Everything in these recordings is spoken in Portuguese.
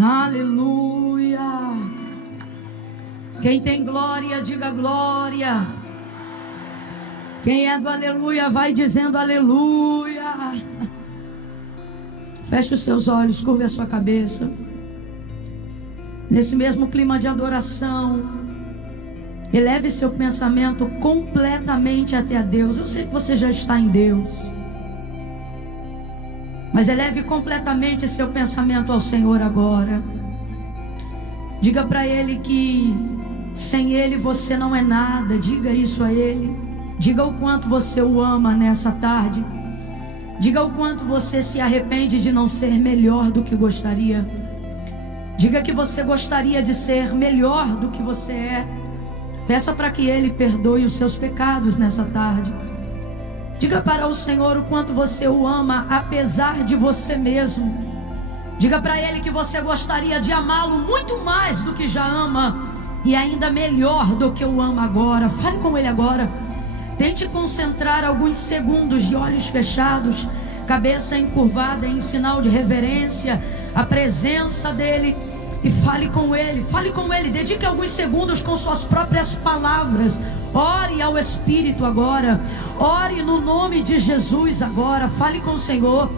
Aleluia. Quem tem glória, diga glória. Quem é do aleluia, vai dizendo aleluia. Feche os seus olhos, curve a sua cabeça. Nesse mesmo clima de adoração, eleve seu pensamento completamente até a Deus. Eu sei que você já está em Deus, mas eleve completamente seu pensamento ao Senhor agora. Diga para Ele que sem Ele você não é nada. Diga isso a Ele. Diga o quanto você o ama nessa tarde. Diga o quanto você se arrepende de não ser melhor do que gostaria. Diga que você gostaria de ser melhor do que você é. Peça para que Ele perdoe os seus pecados nessa tarde. Diga para o Senhor o quanto você o ama, apesar de você mesmo. Diga para Ele que você gostaria de amá-lo muito mais do que já ama, e ainda melhor do que o ama agora. Fale com Ele agora. Tente concentrar alguns segundos de olhos fechados, cabeça encurvada em sinal de reverência, a presença dEle, e fale com Ele. Fale com Ele. Dedique alguns segundos com suas próprias palavras. Ore ao Espírito agora. Ore no nome de Jesus agora. Fale com o Senhor.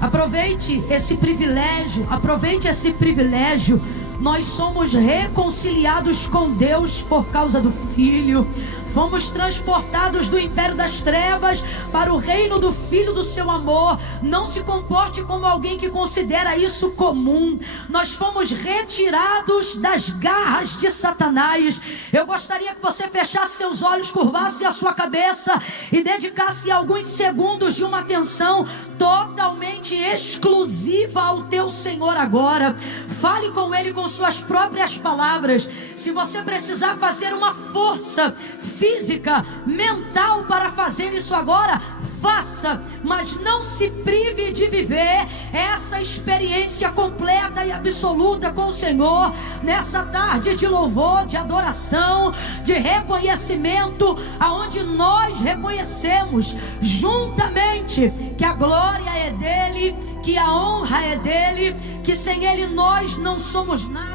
Aproveite esse privilégio. Aproveite esse privilégio. Nós somos reconciliados com Deus por causa do Filho. Fomos transportados do império das trevas para o reino do Filho do seu amor. Não se comporte como alguém que considera isso comum. Nós fomos retirados das garras de Satanás. Eu gostaria que você fechasse seus olhos, curvasse a sua cabeça e dedicasse alguns segundos de uma atenção totalmente exclusiva ao teu Senhor agora. Fale com Ele com suas próprias palavras. Se você precisar fazer uma força física, mental para fazer isso agora, faça, mas não se prive de viver essa experiência completa e absoluta com o Senhor nessa tarde de louvor, de adoração, de reconhecimento, aonde nós reconhecemos juntamente que a glória é dele, que a honra é dele, que sem ele nós não somos nada.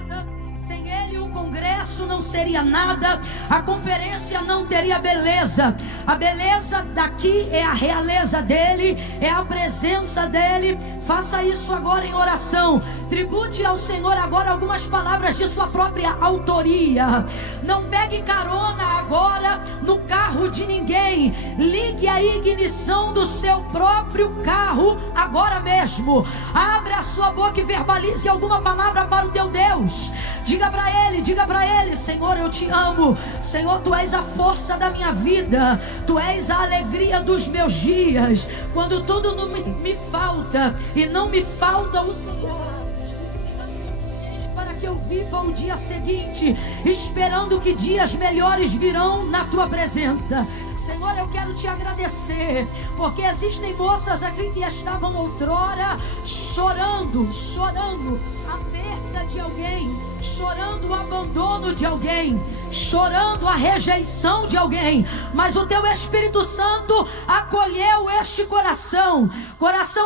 Sem ele o congresso não seria nada, a conferência não teria beleza. A beleza daqui é a realeza dele, é a presença dele. Faça isso agora em oração. Tribute ao Senhor agora algumas palavras de sua própria autoria. Não pegue carona agora no carro de ninguém. Ligue a ignição do seu próprio carro agora mesmo. Abre a sua boca e verbalize alguma palavra para o teu Deus. Diga para ele, Senhor, eu te amo. Senhor, tu és a força da minha vida. Tu és a alegria dos meus dias. Quando tudo não me falta, e não me falta o Senhor, para que eu viva o dia seguinte, esperando que dias melhores virão na tua presença. Senhor, eu quero te agradecer, porque existem moças aqui que estavam outrora chorando a perda de alguém, chorando o abandono de alguém, chorando a rejeição de alguém, mas o teu Espírito Santo acolheu este coração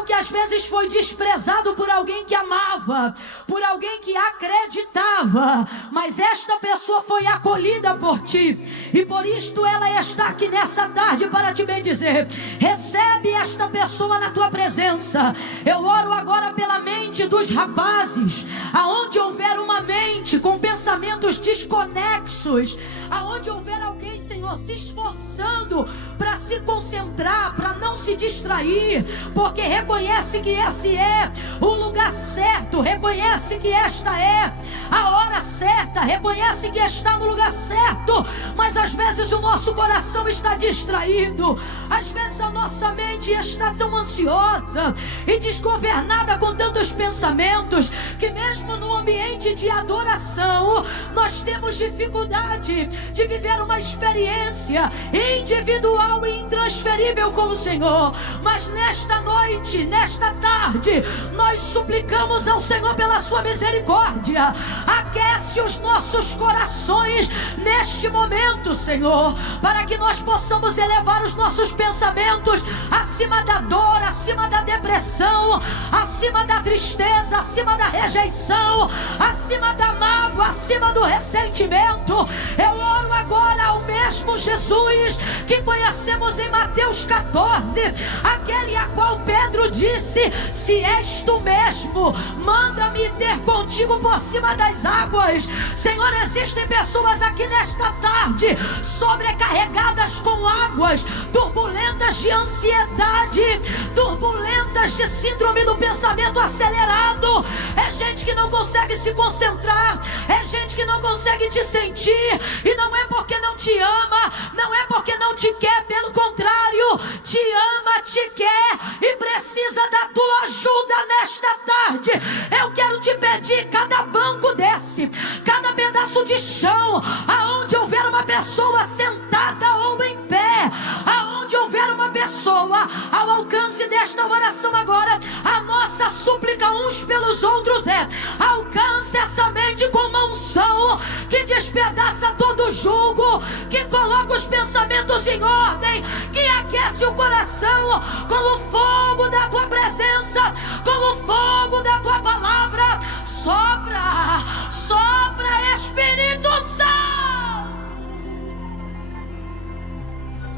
que às vezes foi desprezado por alguém que amava, por alguém que acreditava, mas esta pessoa foi acolhida por ti, e por isto ela está aqui nessa tarde para te bendizer. Recebe esta pessoa na tua presença. Eu oro agora pela mente dos rapazes, aonde houver uma mente com pensamentos desconexos, aonde houver alguém, Senhor, se esforçando para se concentrar, para não se distrair, porque reconhece que esse é o lugar certo, reconhece que esta é a hora certa, reconhece que está no lugar certo, mas às vezes o nosso coração está distraído, às vezes a nossa mente está tão ansiosa e desgovernada com tantos pensamentos, que mesmo no ambiente de adoração nós temos dificuldade de viver uma experiência individual e intransferível com o Senhor. Mas nesta noite, nesta tarde, nós suplicamos ao Senhor pela sua misericórdia. Aquece os nossos corações neste momento, Senhor, para que nós possamos elevar os nossos pensamentos acima da dor, acima da depressão, acima da tristeza, acima da rejeição, acima da mágoa, acima do ressentimento. Eu oro agora ao mesmo Jesus que conhecemos em Mateus 14, aquele a qual Pedro disse: se és tu mesmo, manda-me ter contigo por cima das águas. Senhor, existem pessoas aqui nesta tarde sobrecarregadas com águas turbulentas de ansiedade, turbulentas de síndrome do pensamento acelerado. É gente que não consegue se concentrar, é gente que não consegue te sentir, e não é porque não te ama, não é porque não te quer, pelo contrário, te ama, te quer e precisa da tua ajuda nesta tarde. Eu quero te pedir, cada banco desse, cada pedaço de chão, aonde houver uma pessoa sentada ou em pé, aonde houver uma pessoa ao alcance desta oração agora, a nossa súplica uns pelos outros é: alcance essa mente com uma unção que despedaça todo jugo, que coloca os pensamentos em ordem, que aquece o coração com o fogo da tua presença, com o fogo da tua palavra. Sopra, sopra, Espírito Santo.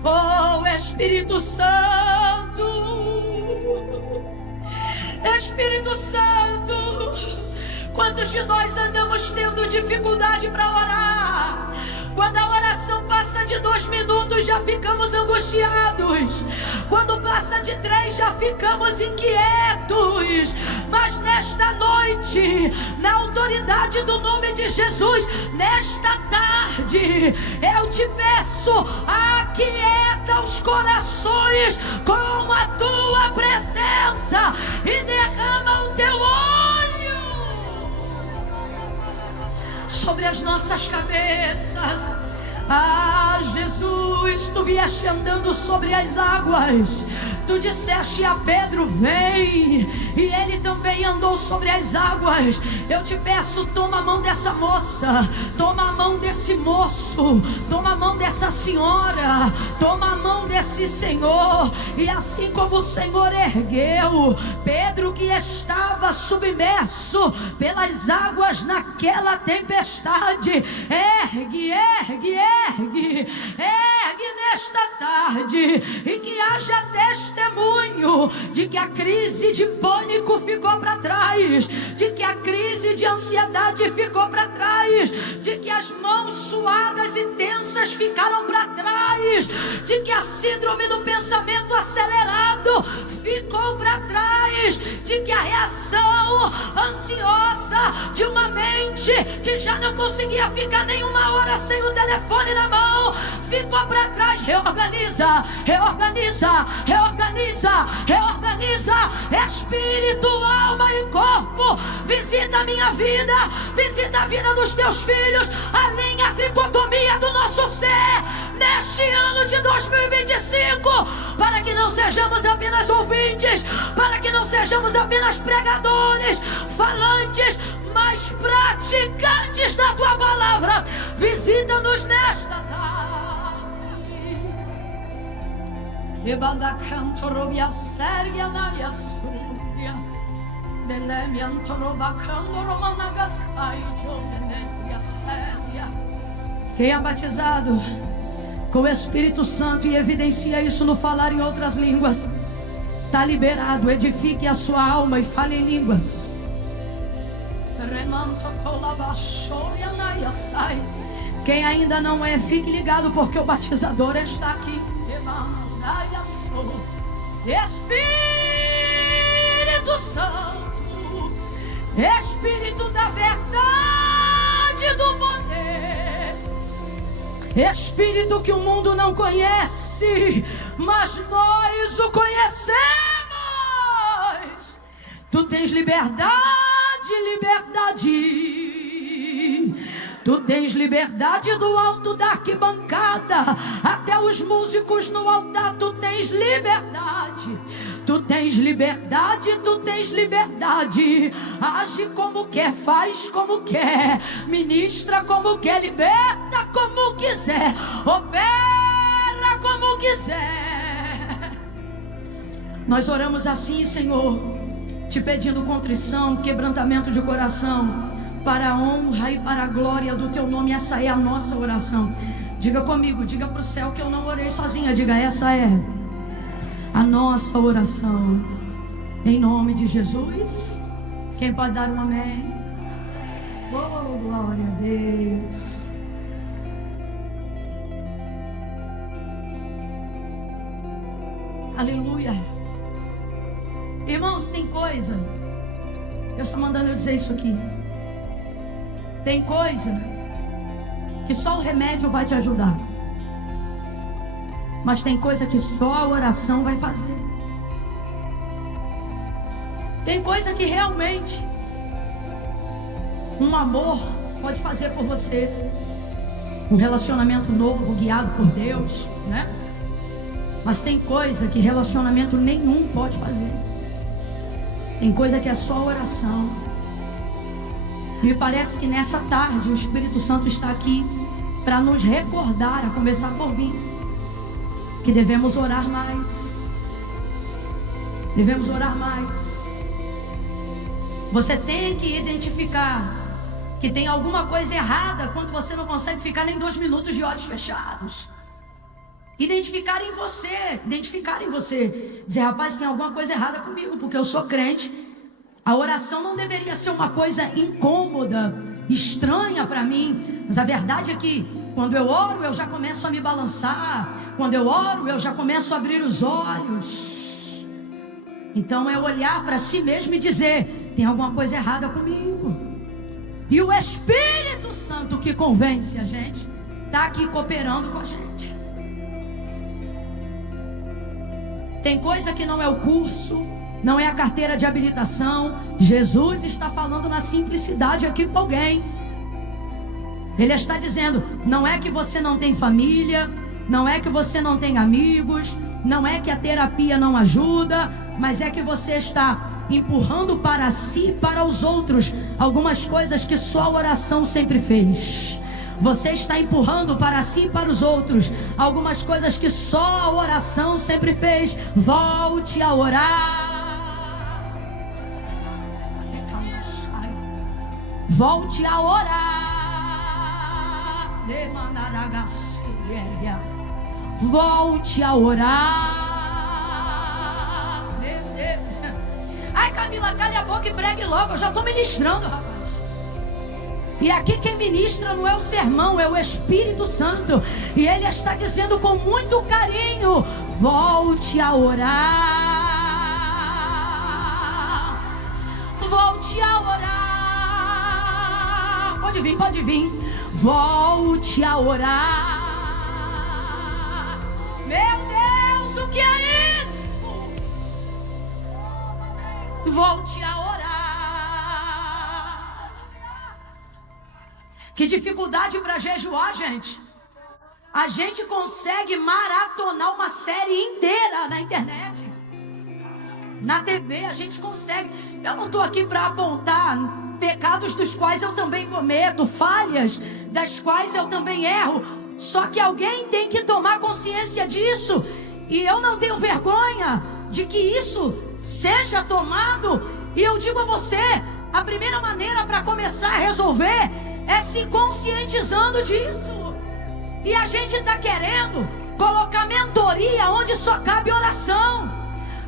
Oh, Espírito Santo, Espírito Santo, quantos de nós andamos tendo dificuldade para orar? Quando a oração passa de 2 minutos, já ficamos angustiados. Quando passa de 3, já ficamos inquietos. Mas nesta noite, na autoridade do nome de Jesus, nesta tarde, eu te peço, aquieta os corações com a tua presença e derrama o teu olho sobre as nossas cabeças. Ah, Jesus, tu vieste andando sobre as águas. Tu disseste a Pedro: vem, e ele também andou sobre as águas. Eu te peço, toma a mão dessa moça, toma a mão desse moço, toma a mão dessa senhora, toma a mão desse senhor. E assim como o Senhor ergueu Pedro, que estava submerso pelas águas naquela tempestade, ergue, ergue, ergue, ergue nesta tarde, e que haja testemunho de que a crise de pânico ficou para trás, de que a crise de ansiedade ficou para trás, de que as mãos suadas e tensas ficaram para trás, de que a síndrome do pensamento acelerado ficou para trás, de que a reação ansiosa de uma mente que já não conseguia ficar nenhuma hora sem o telefone na mão ficou para trás. Reorganiza, reorganiza, reorganiza, reorganiza, espírito, alma e corpo. Visita a minha vida, visita a vida dos teus filhos, alinha a tricotomia do nosso ser neste ano de 2025, para que não sejamos apenas ouvintes, para que não sejamos apenas pregadores, falantes, mas praticantes da tua palavra. Visita-nos nesta tarde. Quem é batizado com o Espírito Santo e evidencia isso no falar em outras línguas, está liberado. Edifique a sua alma e fale em línguas. Quem ainda não é, fique ligado, porque o batizador está aqui. Espírito Santo, Espírito da verdade, do poder, Espírito que o mundo não conhece, mas nós o conhecemos. Tu tens liberdade, liberdade. Tu tens liberdade do alto da arquibancada até os músicos no altar. Tu tens liberdade. Tu tens liberdade, tu tens liberdade. Age como quer, faz como quer, ministra como quer, liberta como quiser, opera como quiser. Nós oramos assim, Senhor, te pedindo contrição, quebrantamento de coração, para a honra e para a glória do teu nome. Essa é a nossa oração. Diga comigo, diga para o céu que eu não orei sozinha. Diga, essa é a nossa oração. Em nome de Jesus. Quem pode dar um amém? Oh, glória a Deus. Aleluia. Irmãos, tem coisa, Deus está mandando eu dizer isso aqui. Tem coisa que só o remédio vai te ajudar, mas tem coisa que só a oração vai fazer. Tem coisa que realmente um amor pode fazer por você, um relacionamento novo guiado por Deus, né? Mas tem coisa que relacionamento nenhum pode fazer. Tem coisa que é só oração. Me parece que nessa tarde o Espírito Santo está aqui para nos recordar, a começar por mim, que devemos orar mais. Devemos orar mais. Você tem que identificar que tem alguma coisa errada quando você não consegue ficar nem 2 minutos de olhos fechados. Identificar em você, dizer, rapaz, tem alguma coisa errada comigo, porque eu sou crente. A oração não deveria ser uma coisa incômoda, estranha para mim, mas a verdade é que quando eu oro eu já começo a me balançar, quando eu oro eu já começo a abrir os olhos. Então é olhar para si mesmo e dizer, tem alguma coisa errada comigo. E o Espírito Santo que convence a gente está aqui cooperando com a gente. Tem coisa que não é o curso, não é a carteira de habilitação. Jesus está falando na simplicidade aqui com alguém. Ele está dizendo, não é que você não tem família, não é que você não tem amigos, não é que a terapia não ajuda, mas é que você está empurrando para si e para os outros algumas coisas que só a oração sempre fez. Você está empurrando para si e para os outros algumas coisas que só a oração sempre fez. Volte a orar. Volte a orar. Volte a orar. Meu Deus. Ai, Camila, cale a boca e pregue logo. Eu já estou ministrando, rapaz. E aqui quem ministra não é o sermão, é o Espírito Santo. E Ele está dizendo com muito carinho, volte a orar. Volte a orar. Pode vir, pode vir. Volte a orar. Meu Deus, o que é isso? Volte a orar. Que dificuldade para jejuar, gente. A gente consegue maratonar uma série inteira na internet, na TV, a gente consegue. Eu não estou aqui para apontar pecados dos quais eu também cometo, falhas das quais eu também erro. Só que alguém tem que tomar consciência disso. E eu não tenho vergonha de que isso seja tomado. E eu digo a você, a primeira maneira para começar a resolver é se conscientizando disso. E a gente está querendo colocar mentoria onde só cabe oração.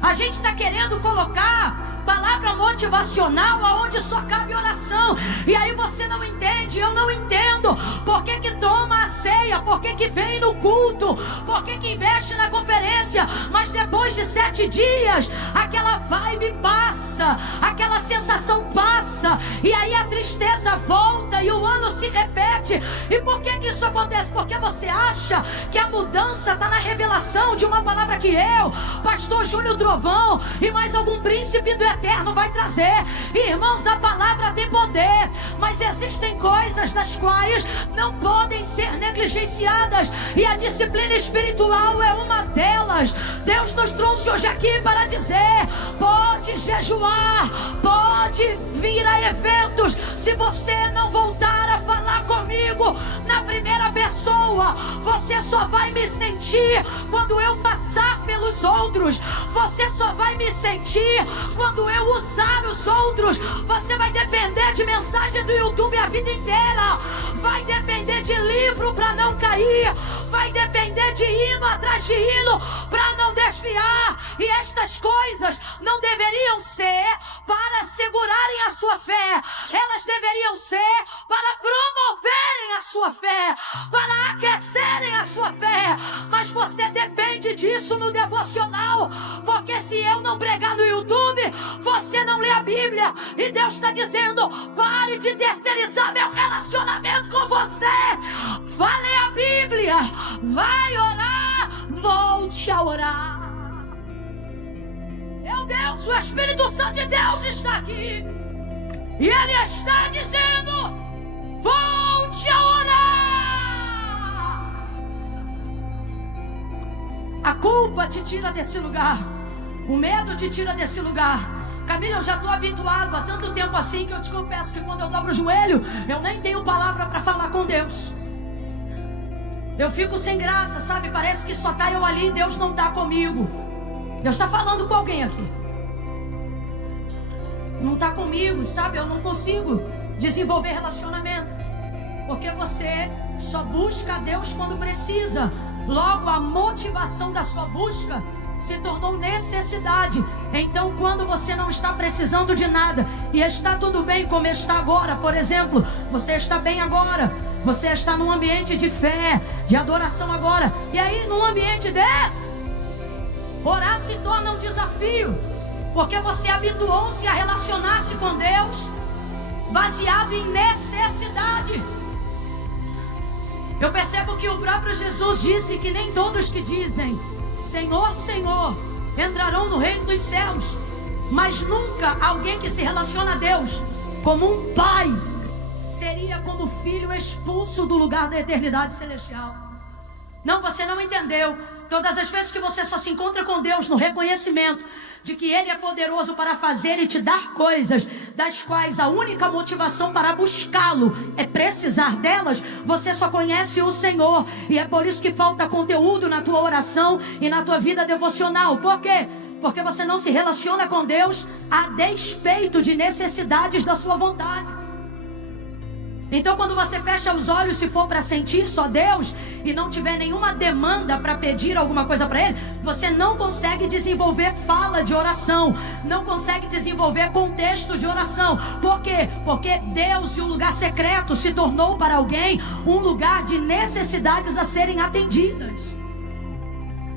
A gente está querendo colocar palavra motivacional aonde só cabe oração. E aí você não entende, eu não entendo. Por que que toma a ceia? Por que que vem no culto? Por que que investe na conferência? Mas depois de 7 dias, aquela vibe passa, aquela sensação passa, e aí a tristeza volta e o ano se repete. E por que que isso acontece? Porque você acha que a mudança está na revelação de uma palavra que eu, pastor Júnior Trovão e mais algum príncipe do eterno vai trazer. Irmãos, a palavra tem poder, mas existem coisas das quais não podem ser negligenciadas, e a disciplina espiritual é uma delas. Deus nos trouxe hoje aqui para dizer, pode jejuar, pode vir a eventos, se você não voltar a falar falar comigo na primeira pessoa. Você só vai me sentir quando eu passar pelos outros. Você só vai me sentir quando eu usar os outros. Você vai depender de mensagem do YouTube a vida inteira. Vai depender de livro para não cair. Vai depender de hino atrás de hino para não desviar. E estas coisas não deveriam ser para segurarem a sua fé. Elas deveriam ser para promoverem a sua fé, para aquecerem a sua fé. Mas você depende disso no devocional, porque se eu não pregar no YouTube, você não lê a Bíblia. E Deus está dizendo: pare de terceirizar meu relacionamento com você. Vá ler a Bíblia, vai orar, volte a orar. Meu Deus, o Espírito Santo de Deus está aqui. E Ele está dizendo: volte a orar. A culpa te tira desse lugar. O medo te tira desse lugar. Camila, eu já estou habituado há tanto tempo assim que eu te confesso que quando eu dobro o joelho, eu nem tenho palavra para falar com Deus. Eu fico sem graça, sabe? Parece que só está eu ali e Deus não está comigo. Deus está falando com alguém aqui. Não está comigo, sabe? Eu não consigo desenvolver relacionamento. Porque você só busca a Deus quando precisa. Logo, a motivação da sua busca se tornou necessidade. Então, quando você não está precisando de nada e está tudo bem como está agora, por exemplo, você está bem agora, você está num ambiente de fé, de adoração agora, e aí num ambiente desse, orar se torna um desafio, porque você habituou-se a relacionar-se com Deus baseado em necessidade. Eu percebo que o próprio Jesus disse que nem todos que dizem Senhor, Senhor, entrarão no reino dos céus, mas nunca alguém que se relaciona a Deus como um pai seria como filho expulso do lugar da eternidade celestial. Não, você não entendeu. Todas as vezes que você só se encontra com Deus no reconhecimento de que Ele é poderoso para fazer e te dar coisas das quais a única motivação para buscá-lo é precisar delas, você só conhece o Senhor. E é por isso que falta conteúdo na tua oração e na tua vida devocional. Por quê? Porque você não se relaciona com Deus a despeito de necessidades da sua vontade. Então, quando você fecha os olhos, se for para sentir só Deus e não tiver nenhuma demanda para pedir alguma coisa para Ele, você não consegue desenvolver fala de oração, não consegue desenvolver contexto de oração. Por quê? Porque Deus e o lugar secreto se tornou para alguém um lugar de necessidades a serem atendidas.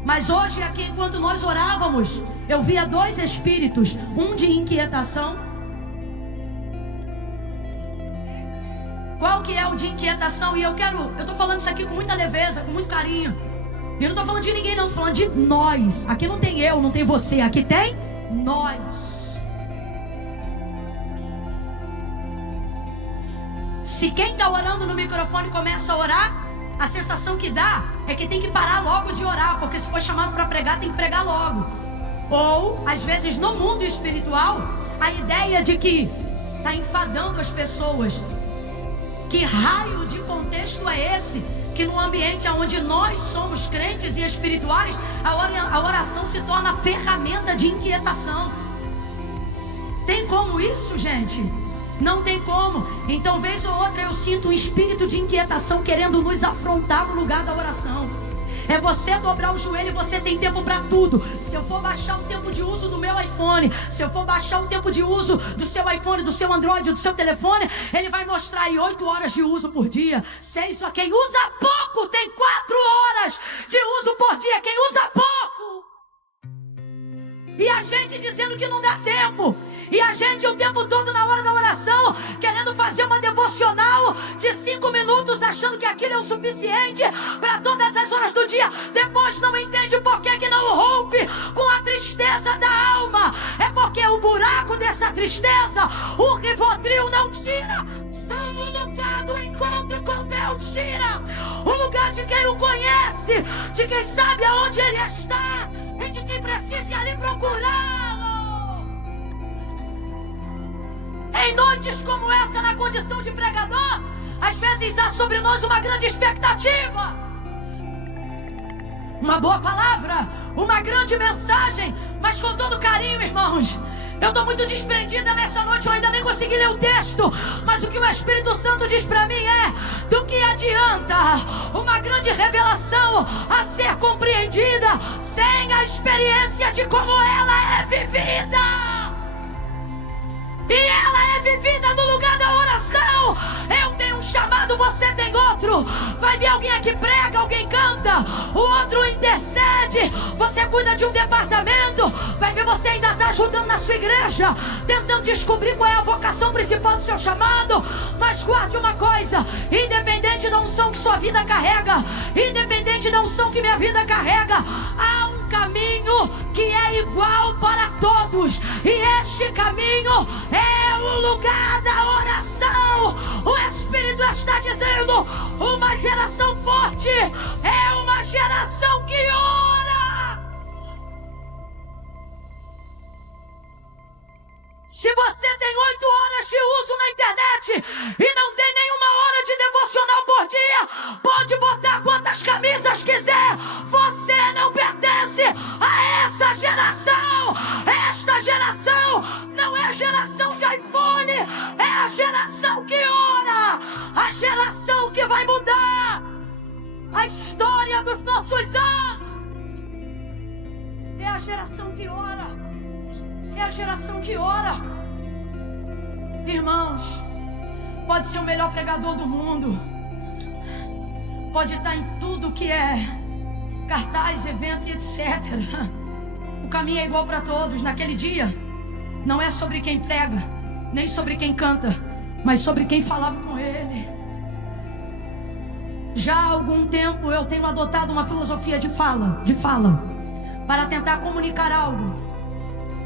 Mas hoje aqui, enquanto nós orávamos, eu via dois espíritos, um de inquietação. Qual que é o de inquietação? E eu tô falando isso aqui com muita leveza, com muito carinho. E eu não tô falando de ninguém não, tô falando de nós. Aqui não tem eu, não tem você, aqui tem nós. Se quem tá orando no microfone começa a orar, a sensação que dá é que tem que parar logo de orar, porque se for chamado para pregar, tem que pregar logo. Ou, às vezes, no mundo espiritual, a ideia de que tá enfadando as pessoas. Que raio de contexto é esse? Que no ambiente onde nós somos crentes e espirituais, a oração se torna ferramenta de inquietação. Tem como isso, gente? Não tem como. Então, vez ou outra, eu sinto um espírito de inquietação querendo nos afrontar no lugar da oração. É você dobrar o joelho e você tem tempo para tudo. Se eu for baixar o tempo de uso do meu iPhone, se eu for baixar o tempo de uso do seu iPhone, do seu Android, do seu telefone, ele vai mostrar aí 8 horas de uso por dia. 6, só quem usa pouco tem 4 horas de uso por dia. Quem usa pouco. E a gente dizendo que não dá tempo. E a gente o tempo todo na hora da oração, querendo fazer uma devocional de 5 minutos, achando que aquilo é o suficiente para todas as horas do dia. Depois não entende por que não rompe com a tristeza da alma. É porque o buraco dessa tristeza, o Rivotril não tira. Só o lugar do encontro com Deus tira. O lugar de quem o conhece, de quem sabe aonde ele está e de quem precisa ir ali procurá-lo. Em noites como essa, na condição de pregador, Às vezes há sobre nós uma grande expectativa, uma boa palavra, uma grande mensagem, mas com todo carinho, irmãos. Eu estou muito desprendida nessa noite, eu ainda nem consegui ler o texto, mas o que o Espírito Santo diz para mim é: do que adianta uma grande revelação a ser compreendida sem a experiência de como ela é vivida? E ela é vivida no lugar da oração. Eu tenho um chamado, você tem outro. Vai vir alguém aqui prega, alguém canta, o outro intercede. Você cuida de um departamento. Vai ver, você ainda está ajudando na sua igreja, tentando descobrir qual é a vocação principal do seu chamado. Mas guarde uma coisa: independente da unção que sua vida carrega, independente da unção que minha vida carrega, há um caminho que é igual para todos. E este caminho é o lugar da oração. O Espírito está dizendo: uma geração forte é uma geração que ora. Se você tem 8 horas de uso na internet e não tem nenhuma hora de devocional por dia, pode botar quantas camisas quiser, você não pertence a essa geração. Esta geração não é a geração de iPhone, é a geração que ora, a geração que vai mudar a história dos nossos anos. É a geração que ora. É a geração que ora. Irmãos, pode ser o melhor pregador do mundo, pode estar em tudo que é cartaz, evento e etc. O caminho é igual para todos. Naquele dia, não é sobre quem prega, nem sobre quem canta, mas sobre quem falava com ele. Já há algum tempo eu tenho adotado uma filosofia de fala, para tentar comunicar algo,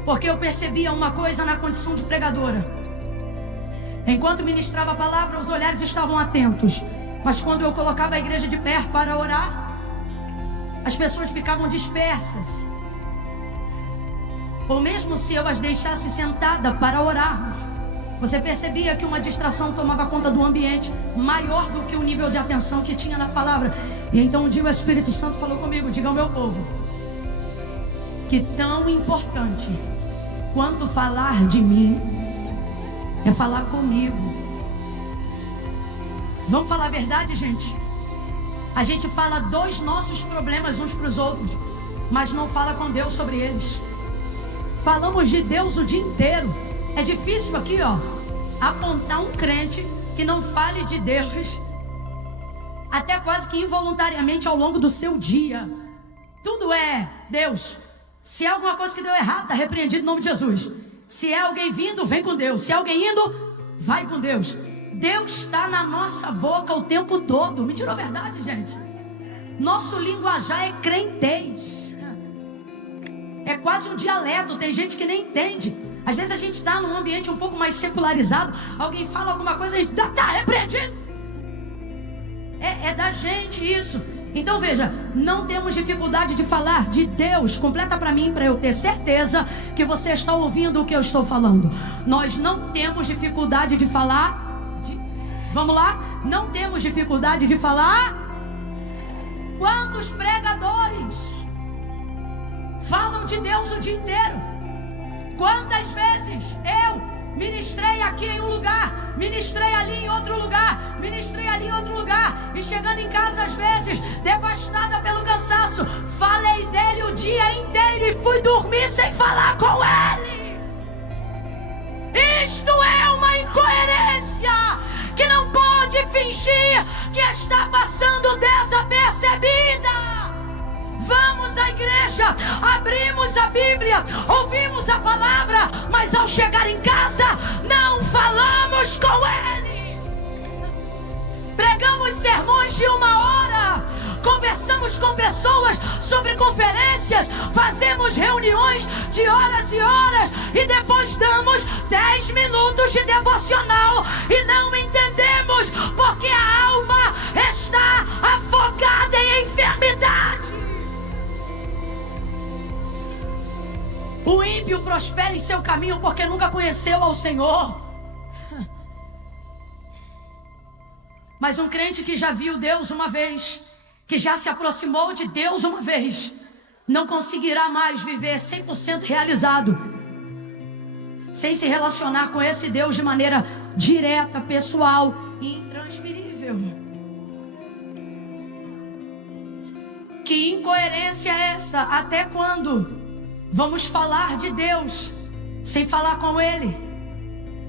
porque eu percebia uma coisa na condição de pregadora. Enquanto ministrava a palavra, os olhares estavam atentos, mas quando eu colocava a igreja de pé para orar, as pessoas ficavam dispersas. Ou mesmo se eu as deixasse sentada para orar, você percebia que uma distração tomava conta do ambiente, maior do que o nível de atenção que tinha na palavra. E então um dia o Espírito Santo falou comigo: diga ao meu povo que tão importante quanto falar de mim é falar comigo. Vamos falar a verdade, gente? A gente fala dos nossos problemas uns para os outros, mas não fala com Deus sobre eles. Falamos de Deus o dia inteiro. É difícil aqui, apontar um crente que não fale de Deus, até quase que involuntariamente ao longo do seu dia. Tudo é Deus. Se é alguma coisa que deu errado, está repreendido em nome de Jesus. Se é alguém vindo, vem com Deus. Se é alguém indo, vai com Deus. Deus está na nossa boca o tempo todo. Me tirou a verdade, gente. Nosso linguajar é crentez. É quase um dialeto. Tem gente que nem entende. Às vezes a gente está num ambiente um pouco mais secularizado, alguém fala alguma coisa e a gente está repreendido. É da gente isso. Então veja, não temos dificuldade de falar de Deus. Completa para mim, para eu ter certeza que você está ouvindo o que eu estou falando. Nós não temos dificuldade de falar Vamos lá? Não temos dificuldade de falar. Quantos pregadores falam de Deus o dia inteiro? Quantas vezes eu ministrei aqui em um lugar, ministrei ali em outro lugar, ministrei ali em outro lugar, e chegando em casa às vezes, devastada pelo cansaço, falei dele o dia inteiro e fui dormir sem falar com ele. Isto é uma incoerência que não pode fingir que está passando desapercebida. Vamos à igreja, abrimos a Bíblia, ouvimos a palavra, mas ao chegar em casa, não falamos com Ele. Pregamos sermões de 1 hora, conversamos com pessoas sobre conferências, fazemos reuniões de horas e horas, e depois damos 10 minutos de devocional, e não entendemos porque a alma está afogada em enfermidade. O ímpio prospera em seu caminho porque nunca conheceu ao Senhor. Mas um crente que já viu Deus uma vez, que já se aproximou de Deus uma vez, não conseguirá mais viver 100% realizado, sem se relacionar com esse Deus de maneira direta, pessoal e intransferível. Que incoerência é essa? Até quando vamos falar de Deus sem falar com Ele?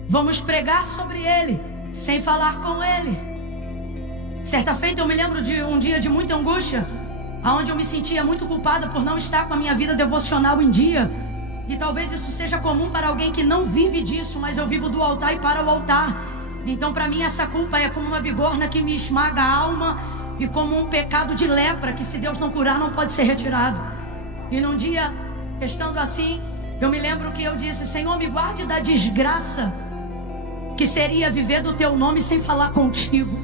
Vamos pregar sobre Ele sem falar com Ele? Certa feita eu me lembro de um dia de muita angústia, onde eu me sentia muito culpada por não estar com a minha vida devocional em dia. E talvez isso seja comum para alguém que não vive disso, mas eu vivo do altar e para o altar. Então para mim essa culpa é como uma bigorna que me esmaga a alma, e como um pecado de lepra que, se Deus não curar, não pode ser retirado. E num dia, estando assim, eu me lembro que eu disse: Senhor, me guarde da desgraça que seria viver do teu nome sem falar contigo.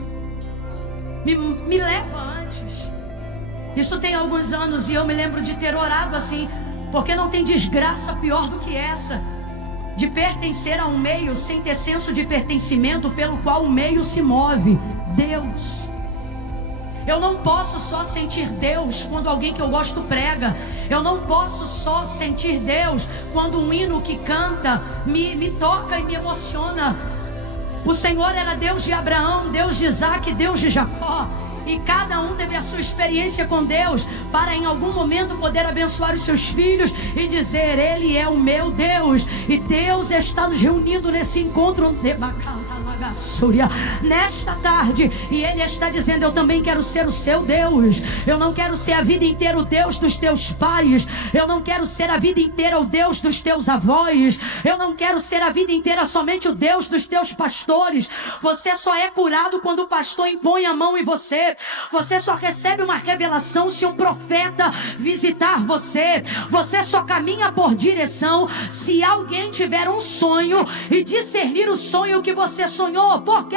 Me leva antes. Isso tem alguns anos e eu me lembro de ter orado assim, porque não tem desgraça pior do que essa, de pertencer a um meio sem ter senso de pertencimento pelo qual o meio se move. Deus. Eu não posso só sentir Deus quando alguém que eu gosto prega. Eu não posso só sentir Deus quando um hino que canta me toca e me emociona. O Senhor era Deus de Abraão, Deus de Isaac, Deus de Jacó. E cada um teve a sua experiência com Deus, para em algum momento poder abençoar os seus filhos e dizer: Ele é o meu Deus. E Deus está nos reunindo nesse encontro nesta tarde, e Ele está dizendo: eu também quero ser o seu Deus. Eu não quero ser a vida inteira o Deus dos teus pais. Eu não quero ser a vida inteira o Deus dos teus avós. Eu não quero ser a vida inteira somente o Deus dos teus pastores. Você só é curado quando o pastor impõe a mão em você. Você só recebe uma revelação se um profeta visitar você. Você só caminha por direção se alguém tiver um sonho e discernir o sonho que você sonhou. Por quê?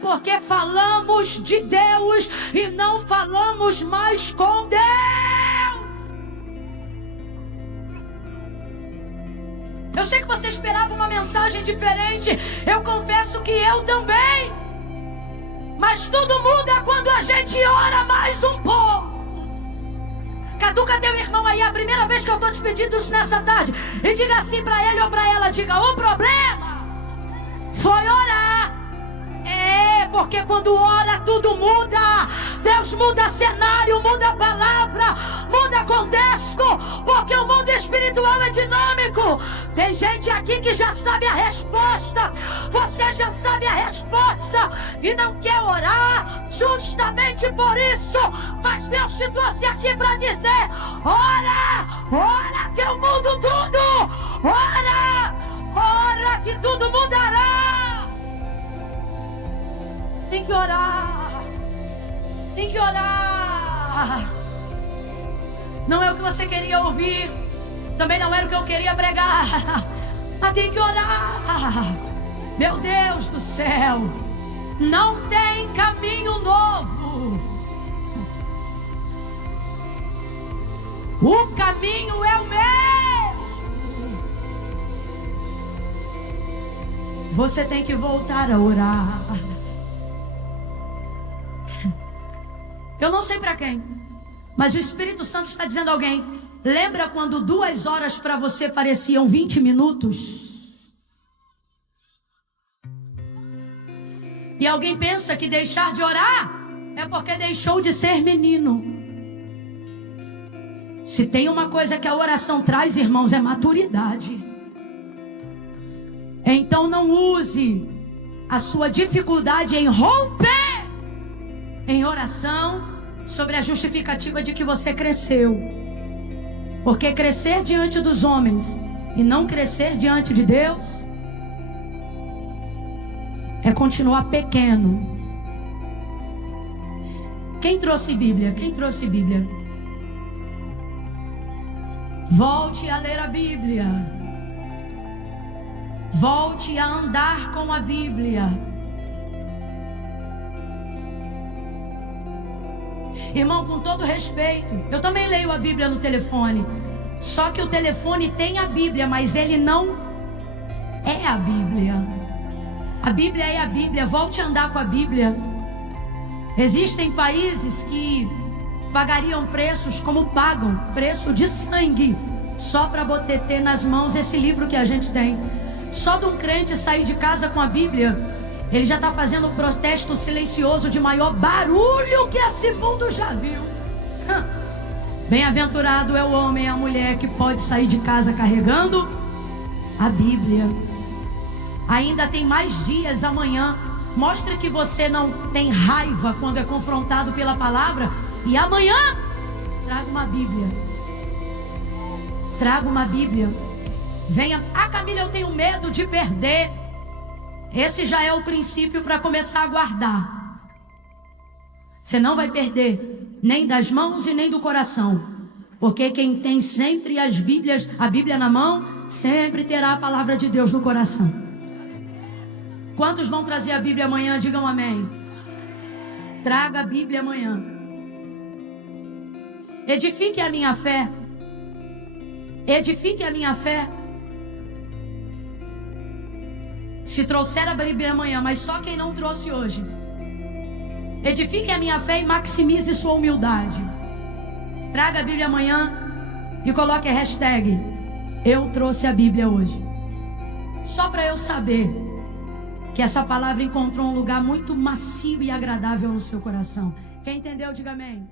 Porque falamos de Deus e não falamos mais com Deus. Eu sei que você esperava uma mensagem diferente. Eu confesso que eu também. Mas tudo muda quando a gente ora mais um pouco. Caduca teu irmão aí, a primeira vez que eu estou te pedindo isso nessa tarde, e diga assim para ele ou para ela: diga, o problema foi orar. Porque quando ora tudo muda. Deus muda cenário, muda palavra, muda contexto, porque o mundo espiritual é dinâmico. Tem gente aqui que já sabe a resposta. Você já sabe a resposta e não quer orar justamente por isso. Mas Deus te trouxe aqui para dizer: ora, ora que eu mudo tudo. Ora, ora que tudo mudará. Tem que orar. Tem que orar. Não é o que você queria ouvir, também não era o que eu queria pregar, mas tem que orar. Meu Deus do céu, não tem caminho novo. O caminho é o mesmo. Você tem que voltar a orar. Eu não sei para quem, mas o Espírito Santo está dizendo a alguém: lembra quando 2 horas para você pareciam 20 minutos? E alguém pensa que deixar de orar é porque deixou de ser menino. Se tem uma coisa que a oração traz, irmãos, é maturidade. Então não use a sua dificuldade em romper em oração sobre a justificativa de que você cresceu. Porque crescer diante dos homens e não crescer diante de Deus é continuar pequeno. Quem trouxe Bíblia? Quem trouxe Bíblia? Volte a ler a Bíblia. Volte a andar com a Bíblia. Irmão, com todo respeito, eu também leio a Bíblia no telefone. Só que o telefone tem a Bíblia, mas ele não é a Bíblia. A Bíblia é a Bíblia. Volte a andar com a Bíblia. Existem países que pagariam preços como pagam, preço de sangue, só para botar ter nas mãos esse livro que a gente tem. Só de um crente sair de casa com a Bíblia, ele já está fazendo um protesto silencioso de maior barulho que esse mundo já viu. Bem-aventurado é o homem e a mulher que pode sair de casa carregando a Bíblia. Ainda tem mais dias amanhã. Mostre que você não tem raiva quando é confrontado pela palavra. E amanhã, traga uma Bíblia. Traga uma Bíblia. Venha. Ah, Camila, eu tenho medo de perder. Esse já é o princípio para começar a guardar. Você não vai perder, nem das mãos e nem do coração. Porque quem tem sempre a Bíblia na mão, sempre terá a palavra de Deus no coração. Quantos vão trazer a Bíblia amanhã? Digam amém. Traga a Bíblia amanhã. Edifique a minha fé. Edifique a minha fé. Se trouxer a Bíblia amanhã, mas só quem não trouxe hoje. Edifique a minha fé e maximize sua humildade. Traga a Bíblia amanhã e coloque a hashtag eu trouxe a Bíblia hoje. Só para eu saber que essa palavra encontrou um lugar muito macio e agradável no seu coração. Quem entendeu, diga amém.